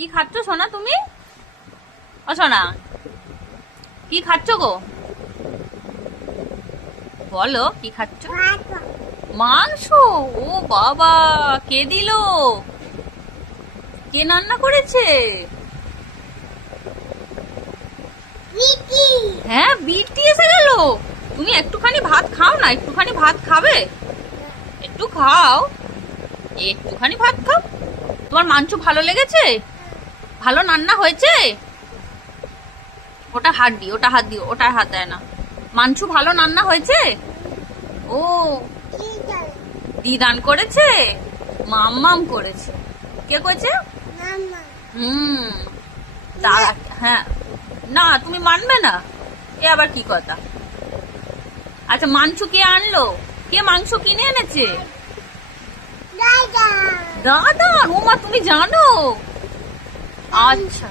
কি খাচ্ছ সোনা তুমি? ও সোনা, কি খাচ্ছ গো? বলো কি খাচ্ছ? মাংস? ও বাবা, কে দিল? কে রান্না করেছে? হ্যাঁ, বিটি এসে গেল। তুমি একটুখানি ভাত খাও না, একটুখানি ভাত খাবে? একটু খাও, একটুখানি ভাত খাও। তোমার মাংস ভালো লেগেছে? ভালো রান্না হয়েছে? ওটা হাত দিও, ওটা হাত দিও, ওটা হাত দেয় না। মাংস ভালো রান্না হয়েছে? ও, দিদান করেছে, মাম্মাম করেছে। কে করেছে? হুম, দাঁড়া। হ্যাঁ, না তুমি মানবে না, এ আবার কি কথা? আচ্ছা, মাংস কে আনলো? কে মাংস কিনে এনেছে? দাদা। ও মা, তুমি জানো? আচ্ছা।